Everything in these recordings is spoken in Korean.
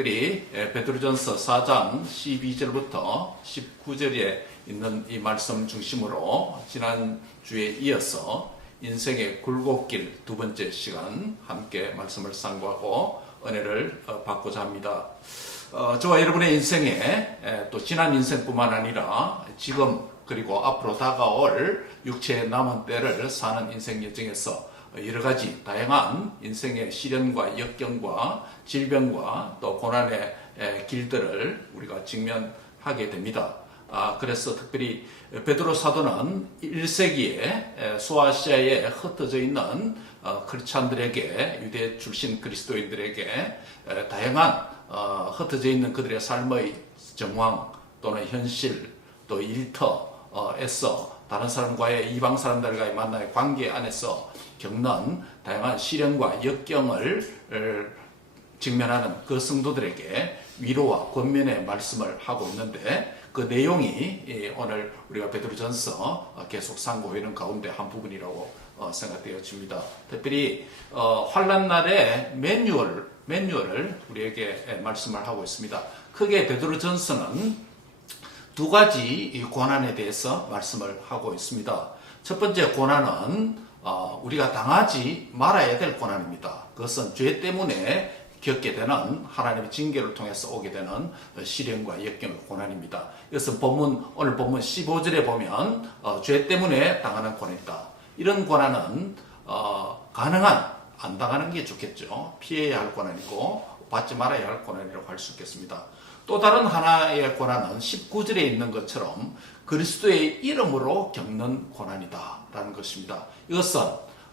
특별히 베드로전서 4장 12절부터 19절에 있는 이 말씀 중심으로 지난주에 이어서 인생의 굴곡길 두 번째 시간 함께 말씀을 상고하고 은혜를 받고자 합니다. 저와 여러분의 인생에 또 지난 인생뿐만 아니라 지금 그리고 앞으로 다가올 육체의 남은 때를 사는 인생 여정에서 여러 가지 다양한 인생의 시련과 역경과 질병과 또 고난의 길들을 우리가 직면하게 됩니다. 그래서 특별히 베드로 사도는 1세기에 소아시아에 흩어져 있는 크리스찬들에게, 유대 출신 그리스도인들에게 다양한 흩어져 있는 그들의 삶의 정황 또는 현실 또 일터에서 다른 사람과의 이방 사람들과의 만남의 관계 안에서 겪는 다양한 시련과 역경을 직면하는 그 성도들에게 위로와 권면의 말씀을 하고 있는데 그 내용이 오늘 우리가 베드로전서 계속 상고하는 가운데 한 부분이라고 생각되어집니다. 특별히 환난날의 매뉴얼을 우리에게 말씀을 하고 있습니다. 크게 베드로전서는 두 가지 고난에 대해서 말씀을 하고 있습니다. 첫 번째 고난은 우리가 당하지 말아야 될 고난입니다. 그것은 죄 때문에 겪게 되는 하나님의 징계를 통해서 오게 되는 시련과 역경의 고난입니다. 이것은 오늘 본문 15절에 보면 죄 때문에 당하는 고난이다. 이런 고난은 가능한 안 당하는 게 좋겠죠. 피해야 할 고난이고 받지 말아야 할 고난이라고 할 수 있겠습니다. 또 다른 하나의 고난은 19절에 있는 것처럼 그리스도의 이름으로 겪는 고난이다 라는 것입니다. 이것은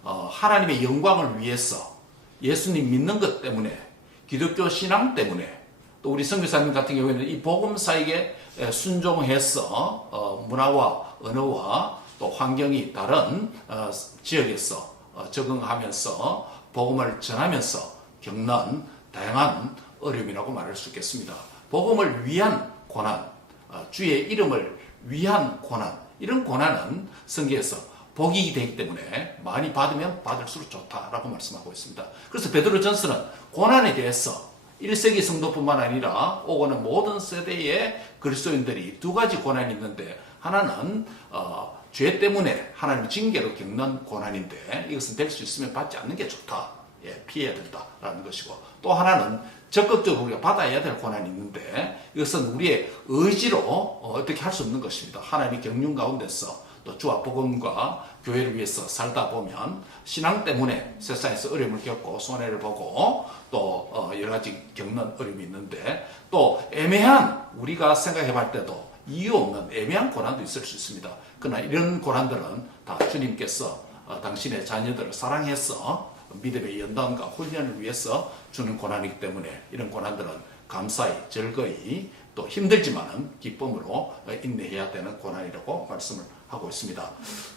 하나님의 영광을 위해서 예수님 믿는 것 때문에 기독교 신앙 때문에 또 우리 선교사님 같은 경우에는 이 복음사에게 순종해서 문화와 언어와 또 환경이 다른 지역에서 적응하면서 복음을 전하면서 겪는 다양한 어려움이라고 말할 수 있겠습니다. 복음을 위한 고난, 주의 이름을 위한 고난, 이런 고난은 성경에서 복이 되기 때문에 많이 받으면 받을수록 좋다라고 말씀하고 있습니다. 그래서 베드로전서는 고난에 대해서 1세기 성도뿐만 아니라 오고는 모든 세대의 그리스도인들이 두 가지 고난이 있는데 하나는 죄 때문에 하나님의 징계로 겪는 고난인데 이것은 될 수 있으면 받지 않는 게 좋다. 피해야 된다라는 것이고 또 하나는 적극적으로 우리가 받아야 될 고난이 있는데 이것은 우리의 의지로 어떻게 할 수 없는 것입니다. 하나님의 경륜 가운데서 또 주와 복음과 교회를 위해서 살다 보면 신앙 때문에 세상에서 어려움을 겪고 손해를 보고 또 여러 가지 겪는 어려움이 있는데 또 애매한 우리가 생각해 볼 때도 이유 없는 애매한 고난도 있을 수 있습니다. 그러나 이런 고난들은 다 주님께서 당신의 자녀들을 사랑해서 믿음의 연단과 훈련을 위해서 주는 고난이기 때문에 이런 고난들은 감사히 즐거이 또 힘들지만은 기쁨으로 인내해야 되는 고난이라고 말씀을 하고 있습니다.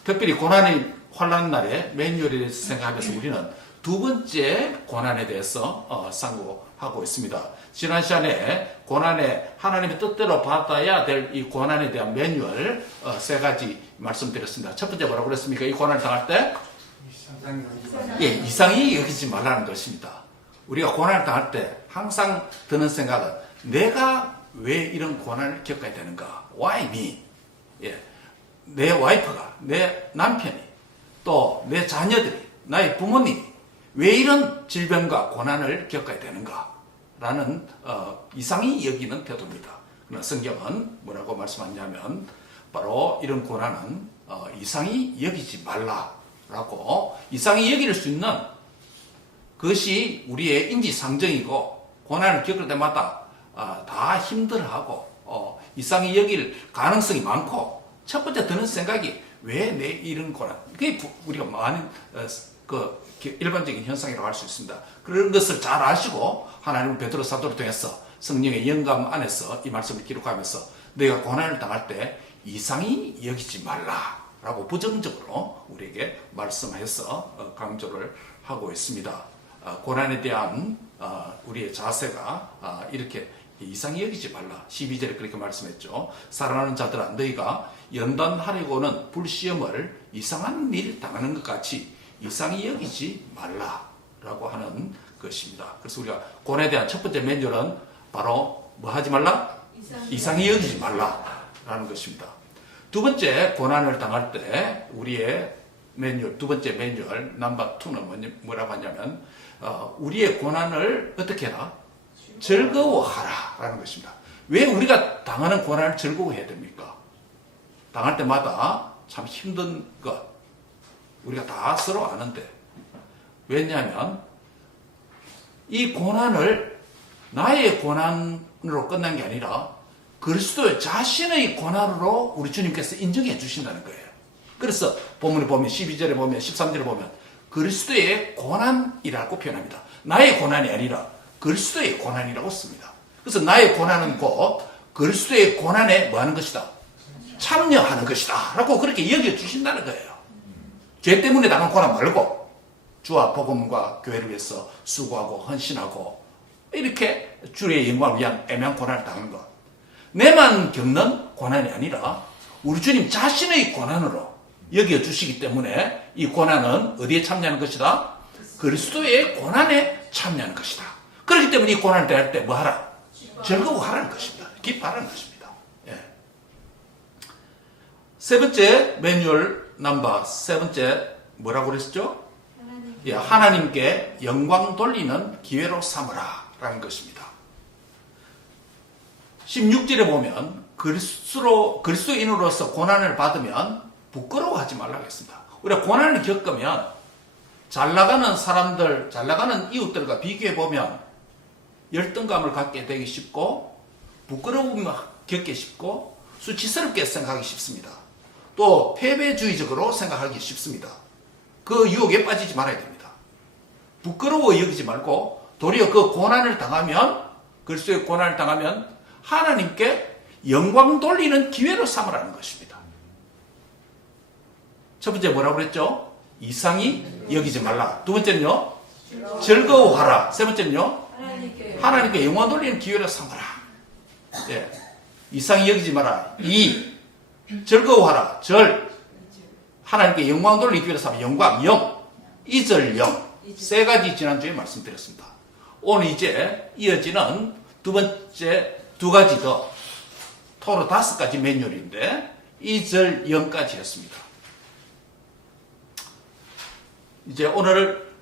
특별히 고난의 환난날의 매뉴얼에 대해서 생각하면서 우리는 두 번째 고난에 대해서 상고하고 있습니다. 지난 시간에 고난에 하나님의 뜻대로 받아야 될 이 고난에 대한 매뉴얼 세 가지 말씀드렸습니다. 첫 번째 뭐라고 그랬습니까? 이 고난을 당할 때 이상히 여기지 말라는 것입니다. 우리가 고난을 당할 때 항상 드는 생각은 내가 왜 이런 고난을 겪어야 되는가? Why me? 내 와이프가, 내 남편이, 또 내 자녀들이, 나의 부모님이 왜 이런 질병과 고난을 겪어야 되는가? 라는 이상히 여기는 태도입니다. 그러나 성경은 뭐라고 말씀하냐면 바로 이런 고난은 이상히 여기지 말라라고 이상히 여길 수 있는 그것이 우리의 인지상정이고 고난을 겪을 때마다 다 힘들어하고 이상히 여길 가능성이 많고 첫 번째 드는 생각이 왜 내 이런 고난, 그게 우리가 많은 일반적인 현상이라고 할 수 있습니다. 그런 것을 잘 아시고 하나님은 베드로 사도를 통해서 성령의 영감 안에서 이 말씀을 기록하면서 너희가 고난을 당할 때 이상히 여기지 말라라고 부정적으로 우리에게 말씀해서 강조를 하고 있습니다. 고난에 대한 우리의 자세가 이렇게 이상히 여기지 말라. 12절에 그렇게 말씀했죠. 사랑하는 자들아 너희가 연단하려고는 불시험을 이상한 일 당하는 것 같이 이상히 여기지 말라라고 하는 것입니다. 그래서 우리가 고난에 대한 첫 번째 매뉴얼은 바로 뭐 하지 말라? 이상히 여기지 말라라는 것입니다. 두 번째 고난을 당할 때 우리의 매뉴얼, 두 번째 매뉴얼 넘버 2는 뭐라고 하냐면 우리의 고난을 어떻게 해라? 즐거워하라라는 것입니다. 왜 우리가 당하는 고난을 즐거워해야 됩니까? 당할 때마다 참 힘든 것 우리가 다 서로 아는데 왜냐하면 이 고난을 나의 고난으로 끝난 게 아니라 그리스도 자신의 고난으로 우리 주님께서 인정해 주신다는 거예요. 그래서 본문에 보면 12절에 보면 13절에 보면 그리스도의 고난이라고 표현합니다. 나의 고난이 아니라 그리스도의 고난이라고 씁니다. 그래서 나의 고난은 곧 그리스도의 고난에 뭐 하는 것이다? 참여하는 것이다 라고 그렇게 여겨주신다는 거예요. 죄 때문에 당한 고난 말고 주와 복음과 교회를 위해서 수고하고 헌신하고 이렇게 주의 영광을 위한 애매한 고난을 당하는 것, 내만 겪는 고난이 아니라 우리 주님 자신의 고난으로 여겨주시기 때문에 이 고난은 어디에 참여하는 것이다? 그리스도의 고난에 참여하는 것이다. 그렇기 때문에 이 고난을 대할 때 뭐 하라? 즐거워하라는 것입니다. 기뻐하라는 것입니다. 예. 세 번째 매뉴얼 넘버 세 번째 뭐라고 그랬죠? 예, 하나님께 영광 돌리는 기회로 삼으라 라는 것입니다. 16절에 보면 그리스도인으로서 고난을 받으면 부끄러워하지 말라고 했습니다. 우리가 고난을 겪으면 잘 나가는 사람들, 잘 나가는 이웃들과 비교해 보면 열등감을 갖게 되기 쉽고 부끄러움을 겪기 쉽고 수치스럽게 생각하기 쉽습니다. 또 패배주의적으로 생각하기 쉽습니다. 그 유혹에 빠지지 말아야 됩니다. 부끄러워 여기지 말고 도리어 그 고난을 당하면 그리스도의 고난을 당하면 하나님께 영광 돌리는 기회로 삼으라는 것입니다. 첫 번째 뭐라고 그랬죠? 이상히 여기지 말라. 두 번째는요? 즐거워하라. 세 번째는요? 하나님께 영광 돌리는 기회로 삼으라. 예. 이상히 여기지 마라. 이 즐거워하라. 하나님께 영광 돌리는 기회로 삼으라. 영광, 영. 이절 영. 세 가지 지난주에 말씀드렸습니다. 오늘 이제 이어지는 두 번째 두 가지 더 토로 5가지 매뉴얼인데 2절 0까지였습니다. 이제 오늘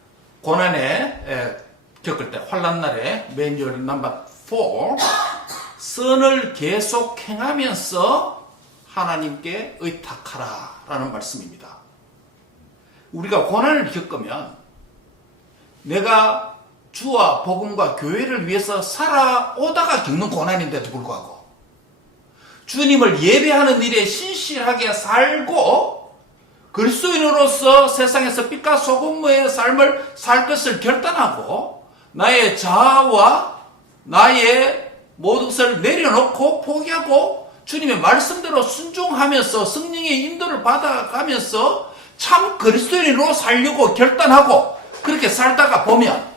고난에 겪을 때 환난날에 매뉴얼 넘버 4 선을 계속 행하면서 하나님께 의탁하라 라는 말씀입니다. 우리가 고난을 겪으면 내가 주와 복음과 교회를 위해서 살아오다가 겪는 고난인데도 불구하고 주님을 예배하는 일에 신실하게 살고 그리스도인으로서 세상에서 빛과 소금의 삶을 살 것을 결단하고 나의 자아와 나의 모든 것을 내려놓고 포기하고 주님의 말씀대로 순종하면서 성령의 인도를 받아가면서 참 그리스도인으로 살려고 결단하고 그렇게 살다가 보면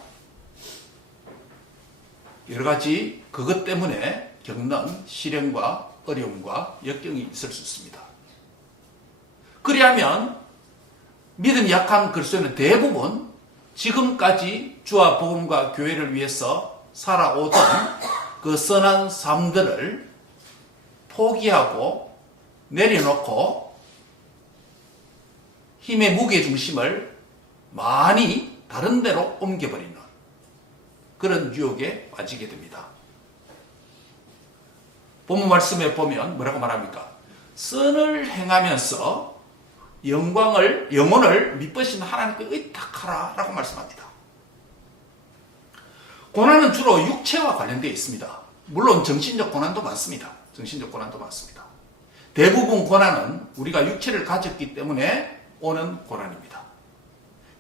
여러 가지 그것 때문에 겪는 시련과 어려움과 역경이 있을 수 있습니다. 그리하면 믿음이 약한 그리스도인은 대부분 지금까지 주와 복음과 교회를 위해서 살아오던 그 선한 삶들을 포기하고 내려놓고 힘의 무게중심을 많이 다른 데로 옮겨버리는 그런 유혹에 빠지게 됩니다. 본문 말씀에 보면 뭐라고 말합니까? 선을 행하면서 영혼을 미쁘신 하나님께 의탁하라 라고 말씀합니다. 고난은 주로 육체와 관련되어 있습니다. 물론 정신적 고난도 많습니다. 정신적 고난도 많습니다. 대부분 고난은 우리가 육체를 가졌기 때문에 오는 고난입니다.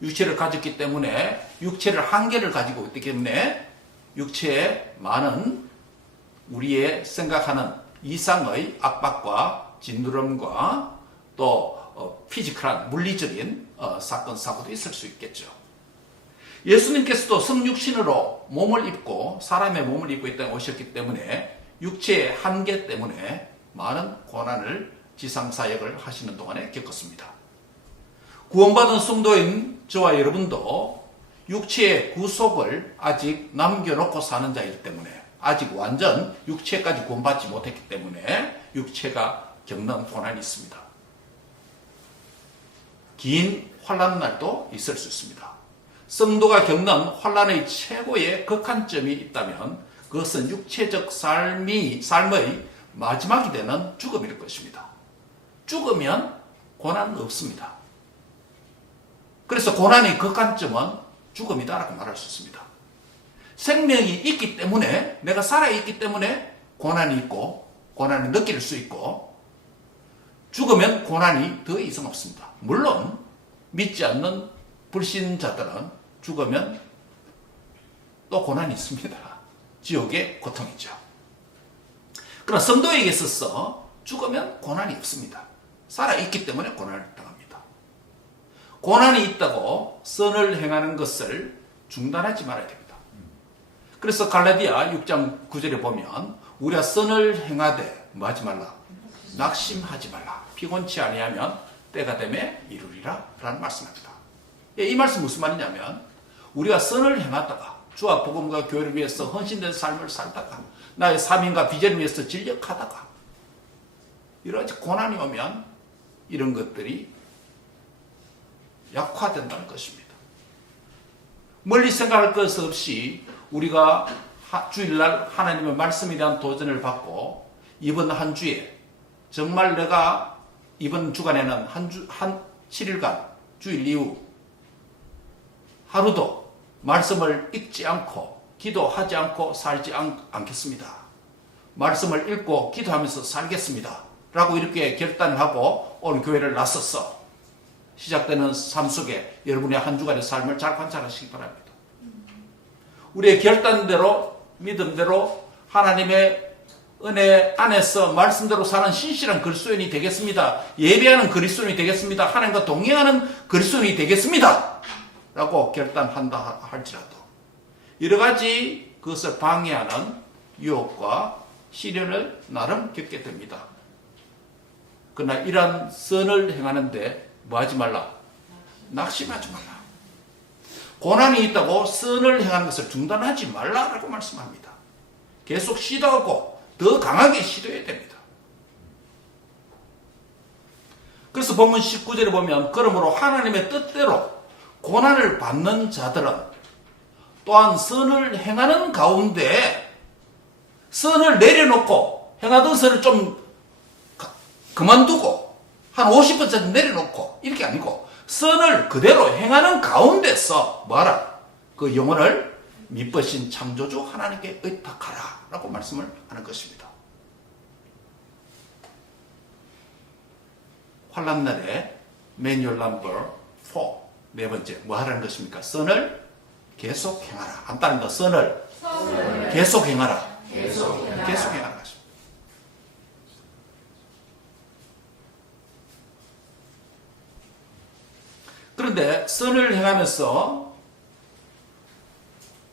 육체를 가졌기 때문에 육체를 한계를 가지고 있기 때문에 육체에 많은 우리의 생각하는 이상의 압박과 짓누름과 또 피지컬한 물리적인 사건 사고도 있을 수 있겠죠. 예수님께서도 성육신으로 몸을 입고 사람의 몸을 입고 이 땅에 오셨기 때문에 육체의 한계 때문에 많은 고난을 지상사역을 하시는 동안에 겪었습니다. 구원받은 성도인 저와 여러분도 육체의 구속을 아직 남겨놓고 사는 자이기 때문에 아직 완전 육체까지 구원받지 못했기 때문에 육체가 겪는 고난이 있습니다. 긴 환난 날도 있을 수 있습니다. 성도가 겪는 환난의 최고의 극한점이 있다면 그것은 육체적 삶의 마지막이 되는 죽음일 것입니다. 죽으면 고난은 없습니다. 그래서 고난의 극한점은 죽음이다라고 말할 수 있습니다. 생명이 있기 때문에, 내가 살아있기 때문에 고난이 있고 고난을 느낄 수 있고, 죽으면 고난이 더 이상 없습니다. 물론 믿지 않는 불신자들은 죽으면 또 고난이 있습니다. 지옥의 고통이죠. 그러나 성도에게 있어서 죽으면 고난이 없습니다. 살아있기 때문에 고난을 당합니다. 고난이 있다고 선을 행하는 것을 중단하지 말아야 됩니다. 그래서 갈라디아 6장 9절에 보면 우리가 선을 행하되 뭐 하지 말라? 낙심하지 말라. 피곤치 아니하면 때가 되매 이루리라 라는 말씀입니다. 이 말씀 무슨 말이냐면 우리가 선을 행하다가 주와 복음과 교회를 위해서 헌신된 삶을 살다가 나의 삶인과 비전을 위해서 진력하다가 여러 가지 고난이 오면 이런 것들이 약화된다는 것입니다. 멀리 생각할 것 없이 우리가 주일날 하나님의 말씀에 대한 도전을 받고 이번 한 주에 정말 내가 이번 주간에는 한 7일간 주일 이후 하루도 말씀을 읽지 않고 기도하지 않고 살지 않겠습니다. 말씀을 읽고 기도하면서 살겠습니다. 라고 이렇게 결단을 하고 오늘 교회를 나섰어. 시작되는 삶 속에 여러분의 한 주간의 삶을 잘 관찰하시기 바랍니다. 우리의 결단대로 믿음대로 하나님의 은혜 안에서 말씀대로 사는 신실한 그리스도인이 되겠습니다. 예배하는 그리스도인이 되겠습니다. 하나님과 동행하는 그리스도인이 되겠습니다. 라고 결단한다 할지라도 여러 가지 그것을 방해하는 유혹과 시련을 나름 겪게 됩니다. 그러나 이러한 선을 행하는데 뭐 하지 말라? 낙심하지 말라. 고난이 있다고 선을 행하는 것을 중단하지 말라라고 말씀합니다. 계속 시도하고 더 강하게 시도해야 됩니다. 그래서 본문 19절에 보면 그러므로 하나님의 뜻대로 고난을 받는 자들은 또한 선을 행하는 가운데 선을 내려놓고 행하던 선을 좀 그만두고 한 50% 내려놓고 이렇게 아니고 선을 그대로 행하는 가운데서 뭐하라? 그 영혼을 미쁘신 창조주 하나님께 의탁하라 라고 말씀을 하는 것입니다. 환난날에 매뉴얼 넘버 4 네 번째 뭐 하라는 것입니까? 선을 계속 행하라. 안 따른다. 선을 계속 행하라. 계속 행하라는 것입니다. 그런데 선을 행하면서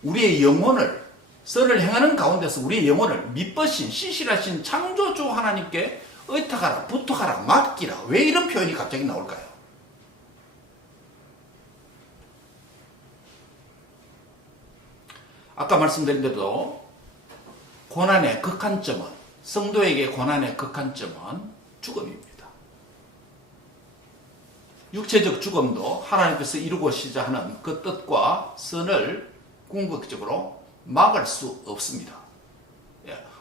우리의 영혼을 선을 행하는 가운데서 우리의 영혼을 미쁘신 신실하신 창조주 하나님께 의탁하라, 부탁하라, 맡기라. 왜 이런 표현이 갑자기 나올까요? 아까 말씀드린 대로 고난의 극한점은 성도에게 고난의 극한점은 죽음입니다. 육체적 죽음도 하나님께서 이루고시자 하는 그 뜻과 선을 궁극적으로 막을 수 없습니다.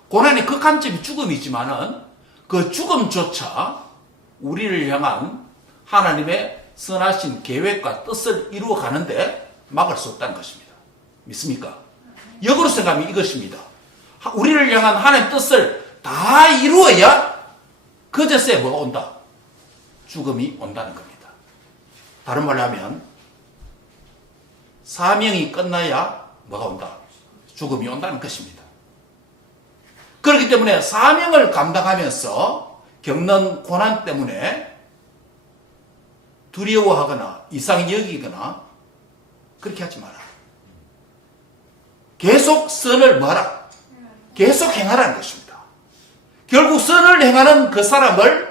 고난의 극한점이 죽음이지만은 그 죽음조차 우리를 향한 하나님의 선하신 계획과 뜻을 이루어가는데 막을 수 없다는 것입니다. 믿습니까? 역으로 생각하면 이것입니다. 우리를 향한 하나님의 뜻을 다 이루어야 그제서야 뭐가 온다? 죽음이 온다는 겁니다. 다른 말로 하면 사명이 끝나야 뭐가 온다? 죽음이 온다는 것입니다. 그렇기 때문에 사명을 감당하면서 겪는 고난 때문에 두려워하거나 이상히 여기거나 그렇게 하지 마라. 계속 선을 뭐하라? 계속 행하라는 것입니다. 결국 선을 행하는 그 사람을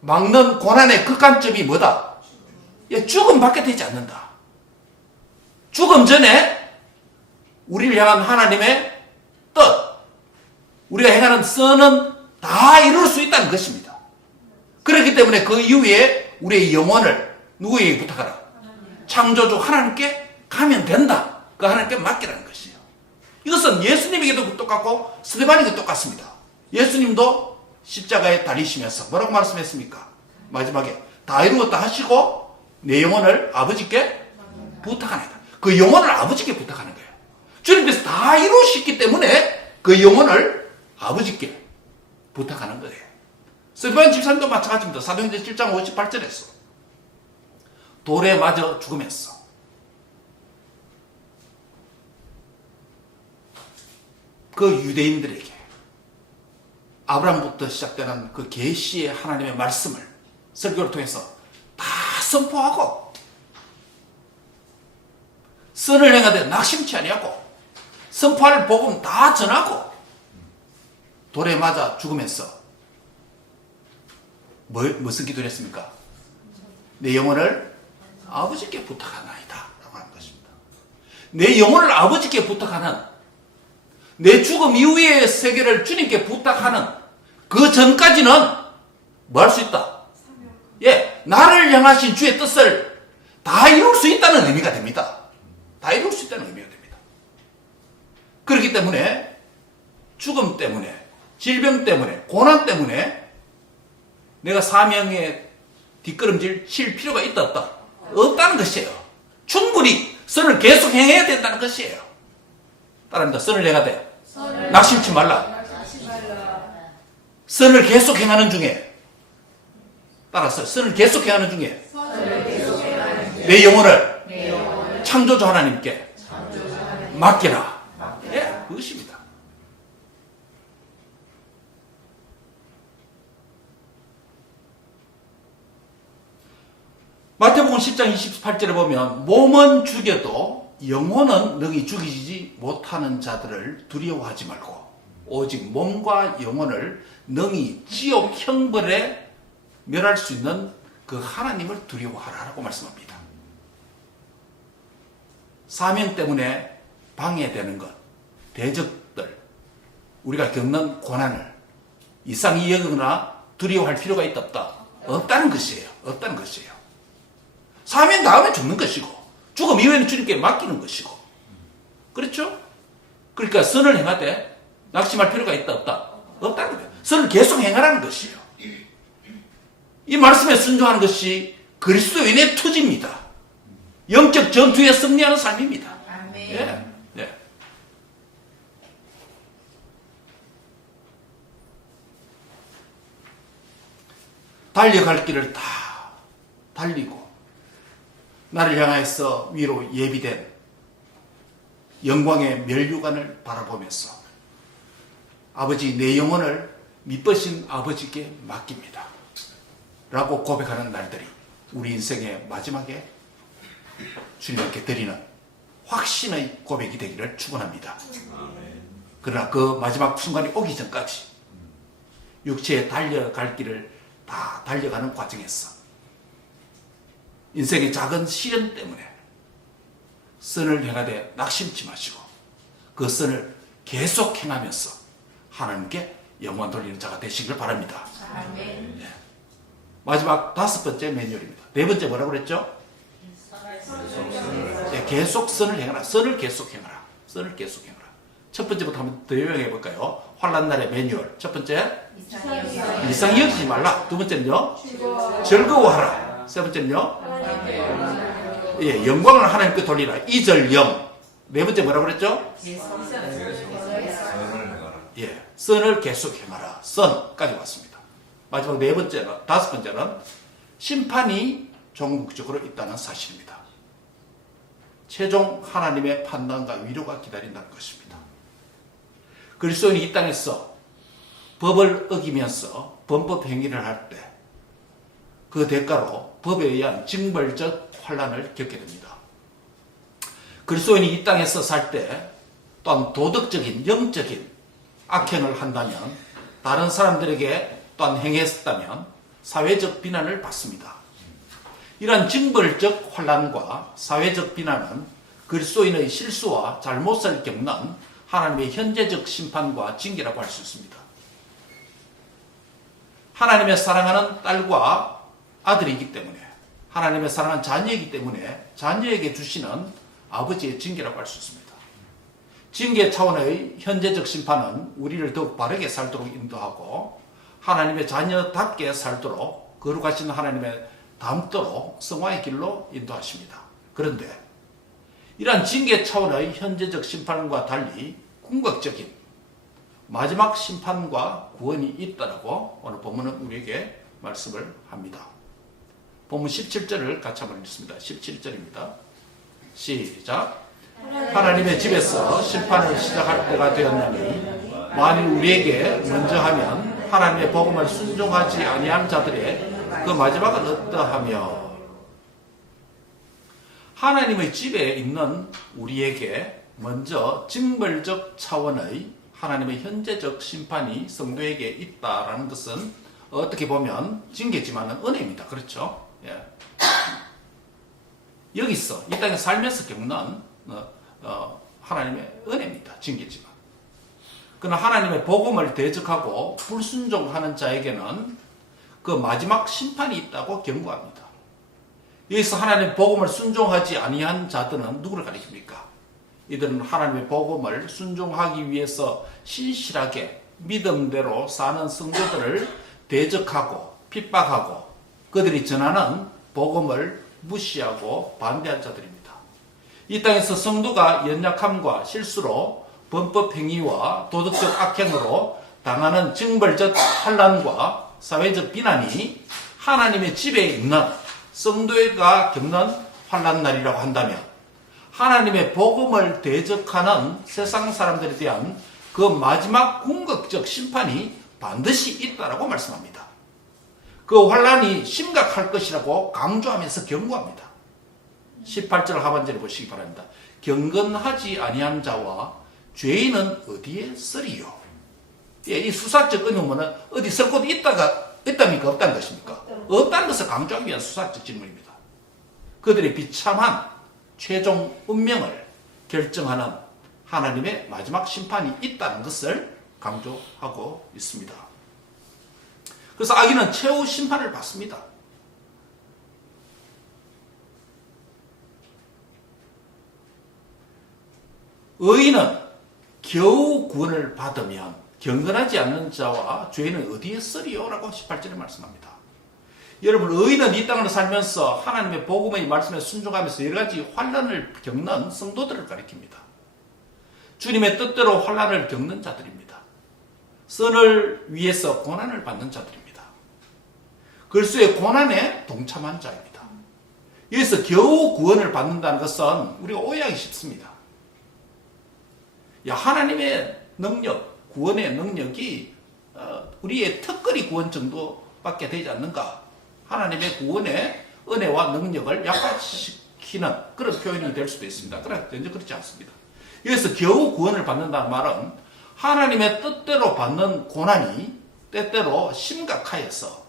막는 고난의 극한점이 뭐다? 죽음밖에 되지 않는다. 죽음 전에 우리를 향한 하나님의 뜻, 우리가 행하는 선은 다 이룰 수 있다는 것입니다. 그렇기 때문에 그 이후에 우리의 영혼을 누구에게 부탁하라? 창조주 하나님께 가면 된다. 그 하나님께 맡기라는 것이에요. 이것은 예수님에게도 똑같고 스데반에게도 똑같습니다. 예수님도 십자가에 달리시면서 뭐라고 말씀했습니까? 마지막에 다 이루었다 하시고 내 영혼을 아버지께 부탁하는 거예요. 그 영혼을 아버지께 부탁하는 거예요. 주님께서 다 이루셨기 때문에 그 영혼을 아버지께 부탁하는 거예요. 스데반 집사님도 마찬가지입니다. 사도행전 7장 58절에서 돌에 맞아 죽으면서 그 유대인들에게 아브라함부터 시작되는 그 계시의 하나님의 말씀을 설교를 통해서 다 선포하고 선을 행하되 낙심치 아니하고 선포할 복음 다 전하고 돌에 맞아 죽으면서 무슨 기도를 했습니까? 내 영혼을 아버지께 부탁하나이다 라고 하는 것입니다. 내 영혼을 아버지께 부탁하는, 내 죽음 이후의 세계를 주님께 부탁하는 그 전까지는 뭐 할 수 있다? 예, 나를 향하신 주의 뜻을 다 이룰 수 있다는 의미가 됩니다. 다 이룰 수 있다는 의미가 됩니다. 그렇기 때문에 죽음 때문에, 질병 때문에, 고난 때문에 내가 사명에 뒷걸음질 칠 필요가 있다 없다? 없다는 것이에요. 충분히 선을 계속 행해야 된다는 것이에요. 따라합니다. 선을 행하되 낙심치 말라. 선을 계속 행하는 중에, 따라서 선을 계속 행하는 중에 내 영혼을 창조주 하나님께 맡기라. 예, 그것입니다. 마태복음 10장 28절에 보면 몸은 죽여도 영혼은 능히 죽이지 못하는 자들을 두려워하지 말고 오직 몸과 영혼을 능히 지옥 형벌에 멸할 수 있는 그 하나님을 두려워하라고 말씀합니다. 사명 때문에 방해되는 것, 대적들, 우리가 겪는 고난을 이상히 여기거나 두려워할 필요가 있다 없다? 없다는 것이에요. 없다는 것이에요. 사명 다음에 죽는 것이고 죽음 이후에는 주님께 맡기는 것이고, 그렇죠? 그러니까 선을 행하되 낙심할 필요가 있다 없다? 없다는 거예요. 선을 계속 행하라는 것이에요. 이 말씀에 순종하는 것이 그리스도인의 투지입니다. 영적 전투에 승리하는 삶입니다. 예. 예. 달려갈 길을 다 달리고 나를 향하여서 위로 예비된 영광의 면류관을 바라보면서 아버지, 내 영혼을 미쁘신 아버지께 맡깁니다 라고 고백하는 날들이 우리 인생의 마지막에 주님께 드리는 확신의 고백이 되기를 축원합니다. 그러나 그 마지막 순간이 오기 전까지 육체에 달려갈 길을 다 달려가는 과정에서 인생의 작은 시련 때문에 선을 행하되 낙심치 마시고 그 선을 계속 행하면서 하나님께 영광 돌리는 자가 되시길 바랍니다. 아멘. 네. 마지막 5번째 매뉴얼입니다. 4번째 뭐라고 그랬죠? 네, 계속 선을 행하라. 선을 계속 행하라. 선을 계속 행하라. 첫 번째부터 한번 더 요약해 볼까요? 환난날의 매뉴얼. 첫 번째, 이상히 여기지 말라. 두 번째는요, 즐거워하라. 세 번째는요, 예, 영광을 하나님께 돌리라. 2절 0. 네 번째 뭐라고 그랬죠? 예, 선을 계속 행하라. 선까지 왔습니다. 마지막 4번째는, 5번째는 심판이 종국적으로 있다는 사실입니다. 최종 하나님의 판단과 위로가 기다린다는 것입니다. 그리스도인이 이 땅에서 법을 어기면서 범법 행위를 할 때 그 대가로 법에 의한 징벌적 환난을 겪게 됩니다. 그리스도인이 이 땅에서 살 때 또한 도덕적인, 영적인 악행을 한다면, 다른 사람들에게 또한 행했다면 사회적 비난을 받습니다. 이러한 징벌적 환난과 사회적 비난은 그리스도인의 실수와 잘못을 겪는 하나님의 현재적 심판과 징계라고 할 수 있습니다. 하나님의 사랑하는 딸과 아들이기 때문에, 하나님의 사랑하는 자녀이기 때문에 자녀에게 주시는 아버지의 징계라고 할 수 있습니다. 징계 차원의 현재적 심판은 우리를 더욱 바르게 살도록 인도하고 하나님의 자녀답게 살도록 거룩하신 하나님의 닮도록 성화의 길로 인도하십니다. 그런데 이러한 징계 차원의 현재적 심판과 달리 궁극적인 마지막 심판과 구원이 있다라고 오늘 본문은 우리에게 말씀을 합니다. 본문 17절을 같이 한번 읽습니다. 17절입니다. 시작. 하나님의 집에서 심판을 시작할 때가 되었나니 만일 우리에게 먼저 하면 하나님의 복음을 순종하지 아니한 자들의 그 마지막은 어떠하며, 하나님의 집에 있는 우리에게 먼저 징벌적 차원의 하나님의 현재적 심판이 성도에게 있다라는 것은 어떻게 보면 징계지만은 은혜입니다. 그렇죠? 예. 여기서 이 땅에 살면서 겪는 하나님의 은혜입니다. 징계지만. 그러나 하나님의 복음을 대적하고 불순종하는 자에게는 그 마지막 심판이 있다고 경고합니다. 여기서 하나님의 복음을 순종하지 아니한 자들은 누구를 가리킵니까? 이들은 하나님의 복음을 순종하기 위해서 신실하게 믿음대로 사는 성도들을 대적하고 핍박하고 그들이 전하는 복음을 무시하고 반대한 자들입니다. 이 땅에서 성도가 연약함과 실수로 범법 행위와 도덕적 악행으로 당하는 징벌적 환난과 사회적 비난이 하나님의 집에 있는 성도가 겪는 환난날이라고 한다면, 하나님의 복음을 대적하는 세상 사람들에 대한 그 마지막 궁극적 심판이 반드시 있다라고 말씀합니다. 그 환난이 심각할 것이라고 강조하면서 경고합니다. 18절 하반절에 보시기 바랍니다. 경건하지 아니한 자와 죄인은 어디에 쓰리요? 예, 이 수사적 의문은 어디 쓸 곳 있답니까? 없다는 것입니까? 없다는 것을 강조하기 위한 수사적 질문입니다. 그들의 비참한 최종 운명을 결정하는 하나님의 마지막 심판이 있다는 것을 강조하고 있습니다. 그래서 악인은 최후 심판을 받습니다. 의인은 겨우 구원을 받으면 경건하지 않는 자와 죄인은 어디에 쓰리요? 라고 18절에 말씀합니다. 여러분, 의인은 이 땅을 살면서 하나님의 복음의 말씀에 순종하면서 여러 가지 환난을 겪는 성도들을 가리킵니다. 주님의 뜻대로 환난을 겪는 자들입니다. 선을 위해서 고난을 받는 자들입니다. 그리스도의 고난에 동참한 자입니다. 여기서 겨우 구원을 받는다는 것은 우리가 오해하기 쉽습니다. 하나님의 능력, 구원의 능력이 우리의 특거리 구원 정도밖에 되지 않는가? 하나님의 구원의 은혜와 능력을 약화시키는 그런 표현이 될 수도 있습니다. 그러나 전혀 그렇지 않습니다. 여기서 겨우 구원을 받는다는 말은 하나님의 뜻대로 받는 고난이 때때로 심각하여서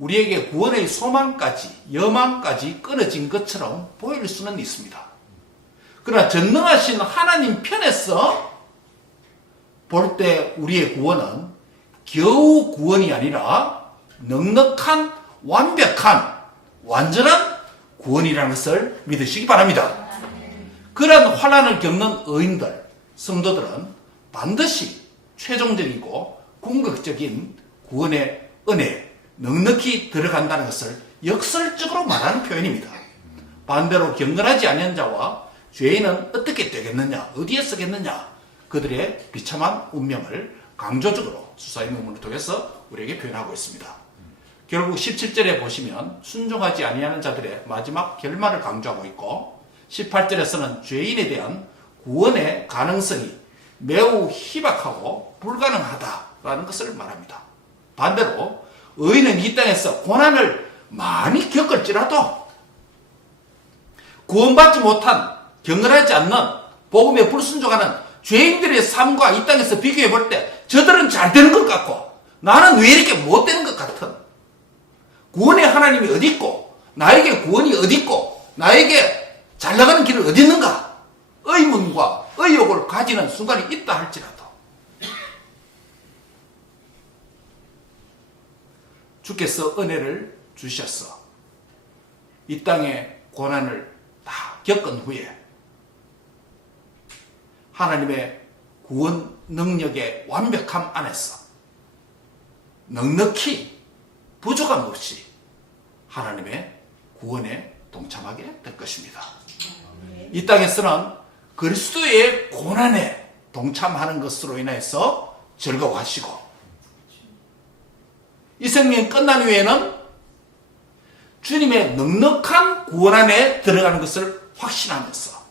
우리에게 구원의 소망까지, 여망까지 끊어진 것처럼 보일 수는 있습니다. 그러나 전능하신 하나님 편에서 볼 때 우리의 구원은 겨우 구원이 아니라 넉넉한, 완벽한, 완전한 구원이라는 것을 믿으시기 바랍니다. 그런 환난을 겪는 의인들, 성도들은 반드시 최종적이고 궁극적인 구원의 은혜에 넉넉히 들어간다는 것을 역설적으로 말하는 표현입니다. 반대로 경건하지 않은 자와 죄인은 어떻게 되겠느냐, 어디에 쓰겠느냐, 그들의 비참한 운명을 강조적으로 수사의 문문을 통해서 우리에게 표현하고 있습니다. 결국 17절에 보시면 순종하지 아니하는 자들의 마지막 결말을 강조하고 있고, 18절에서는 죄인에 대한 구원의 가능성이 매우 희박하고 불가능하다라는 것을 말합니다. 반대로 의인은 이 땅에서 고난을 많이 겪을지라도 구원받지 못한, 경건하지 않는, 복음에 불순종하는 죄인들의 삶과 이 땅에서 비교해 볼 때 저들은 잘 되는 것 같고 나는 왜 이렇게 못 되는 것 같은, 구원의 하나님이 어디 있고 나에게 구원이 어디 있고 나에게 잘 나가는 길은 어디 있는가, 의문과 의욕을 가지는 순간이 있다 할지라도 주께서 은혜를 주셔서 이 땅의 고난을 다 겪은 후에 하나님의 구원 능력의 완벽함 안에서 넉넉히 부족함 없이 하나님의 구원에 동참하게 될 것입니다. 이 땅에서는 그리스도의 고난에 동참하는 것으로 인해서 즐거워하시고 이 생명이 끝난 후에는 주님의 넉넉한 구원 안에 들어가는 것을 확신하면서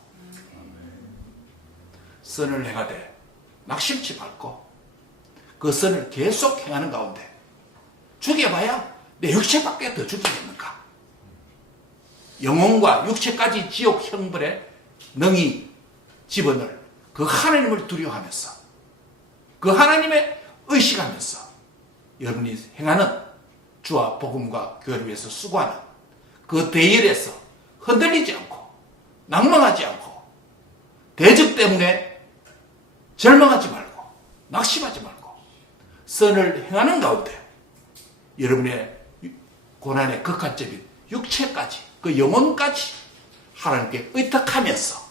선을 행하되 낙심치 말고 그 선을 계속 행하는 가운데 죽여봐야 내 육체밖에 더 죽이겠는가? 영혼과 육체까지 지옥 형벌에 능히 집어넣을 그 하나님을 두려워하면서 그 하나님의 의식하면서 여러분이 행하는 주와 복음과 교회를 위해서 수고하는 그 대열에서 흔들리지 않고 낭망하지 않고 대적 때문에 절망하지 말고 낙심하지 말고 선을 행하는 가운데 여러분의 고난의 극한점인 육체까지 그 영혼까지 하나님께 의탁하면서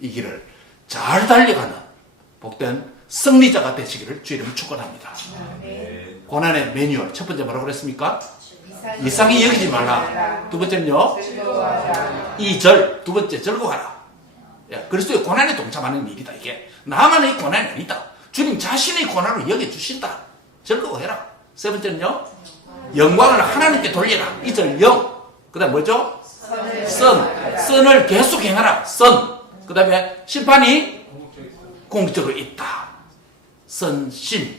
이 길을 잘 달려가는 복된 승리자가 되시기를 주의 이름으로 축원합니다. 고난의 매뉴얼 첫 번째 뭐라고 그랬습니까? 이상히 여기지 말라. 두 번째는요, 2절 두 번째 즐거워하라. 그리스도의 고난에 동참하는 일이다. 이게 나만의 고난이 아니다. 주님 자신의 고난을 여겨주신다. 즐거워해라. 세 번째는요, 영광을 하나님께 돌리라. 2절 영. 그 다음 뭐죠? 선을 계속 행하라. 선. 그 다음에 심판이 공적으로 있다. 선심.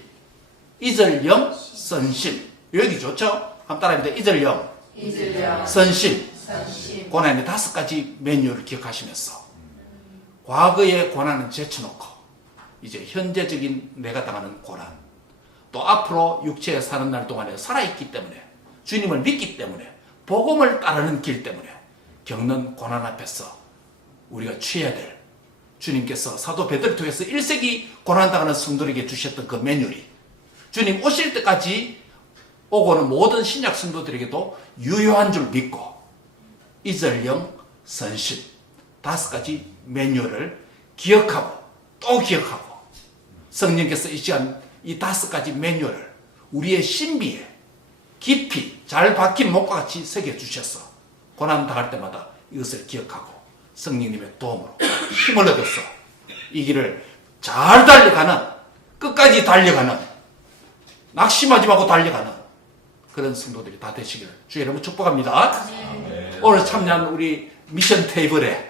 2절 영, 선심. 여기 좋죠? 한번 따라합니다. 2절 영, 선심. 고난의 5가지 메뉴를 기억하시면서 과거의 고난은 제쳐놓고 이제 현재적인 내가 당하는 고난, 또 앞으로 육체에 사는 날 동안에 살아있기 때문에 주님을 믿기 때문에 복음을 따르는 길 때문에 겪는 고난 앞에서 우리가 취해야 될 주님께서 사도 베드로를 통해서 1세기 고난당하는 성도에게 주셨던 그 매뉴얼이 주님 오실 때까지 오고는 모든 신약 성도들에게도 유효한 줄 믿고 2절 영 선심 5가지 매뉴얼을 기억하고 또 기억하고 성령께서 이 시간 이 5가지 매뉴얼을 우리의 신비에 깊이 잘 박힌 목과 같이 새겨주셔서 고난 당할 때마다 이것을 기억하고 성령님의 도움으로 힘을 얻어서 이 길을 잘 달려가는 끝까지 달려가는 낙심하지 말고 달려가는 그런 성도들이 다 되시기를 주의 이름으로 축복합니다. 오늘 참여한 우리 미션 테이블에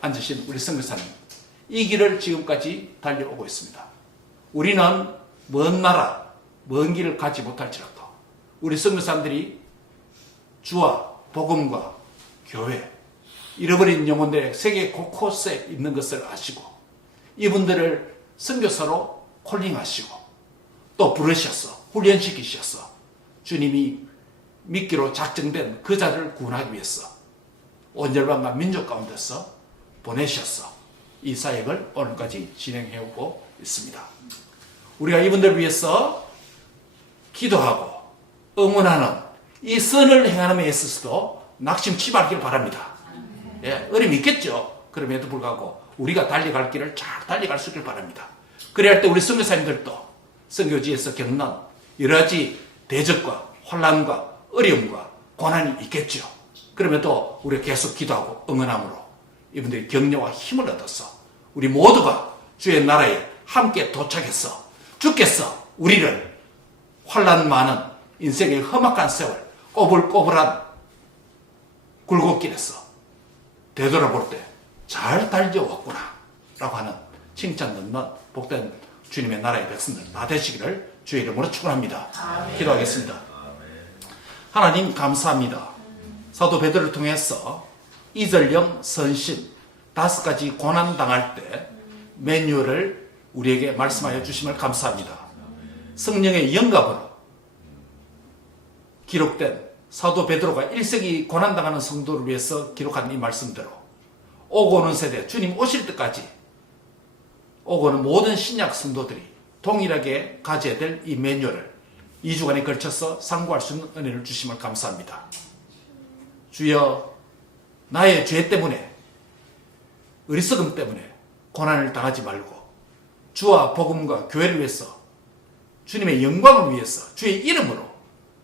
앉으신 우리 선교사님 이 길을 지금까지 달려오고 있습니다. 우리는 먼 나라 먼 길을 가지 못할지라도 우리 선교사님들이 주와 복음과 교회 잃어버린 영혼들의 세계 곳곳에 있는 것을 아시고 이분들을 선교사로 콜링하시고 또 부르셔서 훈련시키셔서 주님이 믿기로 작정된 그 자를 구원하기 위해서 온 열방과 민족 가운데서 보내셔서 이 사역을 오늘까지 진행해오고 있습니다. 우리가 이분들을 위해서 기도하고 응원하는 이 선을 행하는 데 있어서도 낙심치 말기를 바랍니다. 예, 어려움이 있겠죠. 그럼에도 불구하고 우리가 달려갈 길을 잘 달려갈 수 있길 바랍니다. 그래야 할 때 우리 선교사님들도 선교지에서 겪는 여러 가지 대적과 혼란과 어려움과 고난이 있겠죠. 그럼에도 우리가 계속 기도하고 응원함으로 이분들이 격려와 힘을 얻어서 우리 모두가 주의 나라에 함께 도착해서 주께서 우리를 혼란 많은 인생의 험악한 세월 꼬불꼬불한 굴곡길에서 되돌아볼 때 잘 달려왔구나 라고 하는 칭찬 넣는 복된 주님의 나라의 백성들 다 되시기를 주의 이름으로 축원합니다. 기도하겠습니다. 하나님 감사합니다. 사도 베드로를 통해서 2절 영 선심 5가지 고난 당할 때 매뉴얼을 우리에게 말씀하여 주심을 감사합니다. 성령의 영감으로 기록된 사도 베드로가 1세기 고난 당하는 성도를 위해서 기록한 이 말씀대로 오고 오는 세대, 주님 오실 때까지 오고 오는 모든 신약 성도들이 동일하게 가져야 될 이 매뉴얼을 2주간에 걸쳐서 상고할 수 있는 은혜를 주심을 감사합니다. 주여, 나의 죄 때문에, 어리석음 때문에 고난을 당하지 말고 주와 복음과 교회를 위해서, 주님의 영광을 위해서, 주의 이름으로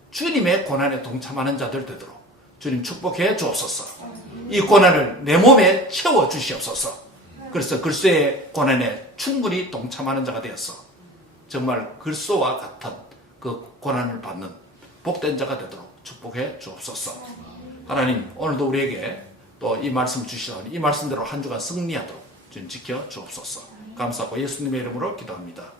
주님의 고난에 동참하는 자들 되도록 주님 축복해 주옵소서. 이 고난을 내 몸에 채워 주시옵소서. 그래서 그리스도의 고난에 충분히 동참하는 자가 되어서 정말 그리스도와 같은 그 고난을 받는 복된 자가 되도록 축복해 주옵소서. 하나님, 오늘도 우리에게 또 이 말씀 주시더니 이 말씀대로 한 주간 승리하도록 주님 지켜 주옵소서. 감사하고 예수님의 이름으로 기도합니다.